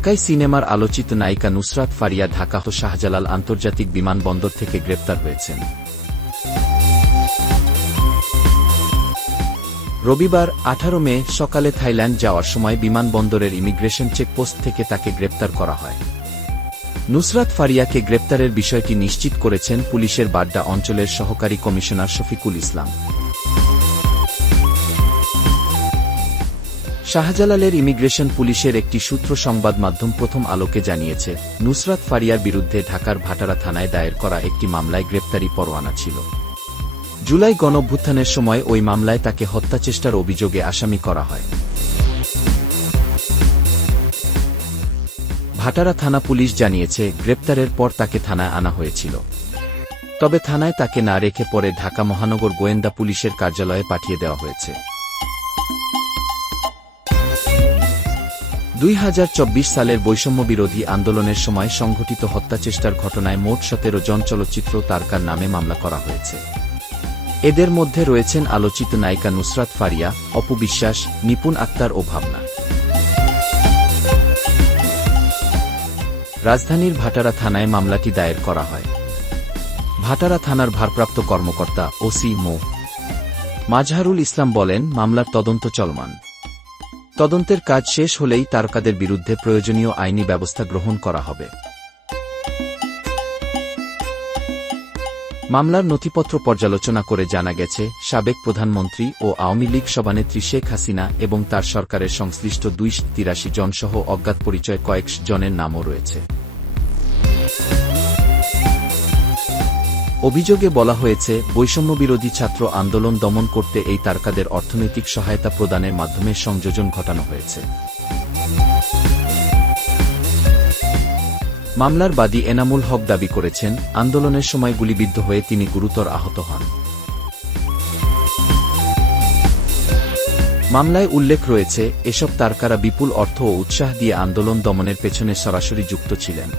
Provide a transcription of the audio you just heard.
ঢাকায় সিনেমার আলোচিত নায়িকা নুসরাত ফারিয়া ঢাকা ও শাহজালাল আন্তর্জাতিক বিমানবন্দর থেকে গ্রেপ্তার হয়েছেন। রবিবার, আঠারো মে, সকালে থাইল্যান্ড যাওয়ার সময় বিমানবন্দরের ইমিগ্রেশন চেকপোস্ট থেকে তাকে গ্রেপ্তার করা হয়। নুসরাত ফারিয়াকে গ্রেপ্তারের বিষয়টি নিশ্চিত করেছেন পুলিশের বাড্ডা অঞ্চলের সহকারী কমিশনার শফিকুল ইসলাম। শাহজালালের ইমিগ্রেশন পুলিশের একটি সূত্র সংবাদ মাধ্যম প্রথম আলোকে জানিয়েছে, নুসরাত ফারিয়ার বিরুদ্ধে ঢাকার ভাটারা থানায় দায়ের করা একটি মামলায় গ্রেপ্তারি পরোয়ানা ছিল। জুলাই গণভ্যুত্থানের সময় ওই মামলায় তাকে হত্যাচেষ্টার অভিযোগে আসামি করা হয়। ভাটারা থানা পুলিশ জানিয়েছে, গ্রেপ্তারের পর তাকে থানায় আনা হয়েছিল। তবে থানায় তাকে না রেখে পরে ঢাকা মহানগর গোয়েন্দা পুলিশের কার্যালয়ে পাঠিয়ে দেওয়া হয়েছে। দুই হাজার চব্বিশ সালের বৈষম্যবিরোধী আন্দোলনের সময় সংঘটিত হত্যাচেষ্টার ঘটনায় মোট সতেরো জন চলচ্চিত্র তারকার নামে মামলা করা হয়েছে। এদের মধ্যে রয়েছেন আলোচিত নায়িকা নুসরাত ফারিয়া, অপু বিশ্বাস, নিপুণ আক্তার ও ভাবনা। রাজধানীর ভাটারা থানায় মামলাটি দায়ের করা হয়। ভাটারা থানার ভারপ্রাপ্ত কর্মকর্তা ওসি মো। মাজহারুল ইসলাম বলেন, মামলার তদন্ত চলমান। তদন্তের কাজ শেষ হলেই তারকাদের বিরুদ্ধে প্রয়োজনীয় আইনি ব্যবস্থা গ্রহণ করা হবে। মামলার নথিপত্র পর্যালোচনা করে জানা গেছে, সাবেক প্রধানমন্ত্রী ও আওয়ামী লীগ সভানেত্রী শেখ হাসিনা এবং তার সরকারের সংশ্লিষ্ট দুই তিরাশি জনসহ অজ্ঞাত পরিচয় কয়েক জনের নামও রয়েছে। অভিযোগে বলা হয়েছে, বৈষম্যবিরোধী ছাত্র আন্দোলন দমন করতে এই তারকাদের অর্থনৈতিক সহায়তা প্রদানের মাধ্যমে সংযোজন ঘটানো হয়েছে। মামলার বাদী এনামুল হক দাবি করেছেন, আন্দোলনের সময় গুলিবিদ্ধ হয়ে তিনি গুরুতর আহত হন। মামলায় উল্লেখ রয়েছে, এসব তারকারা বিপুল অর্থ ও উৎসাহ দিয়ে আন্দোলন দমনের পেছনে সরাসরি যুক্ত ছিলেন।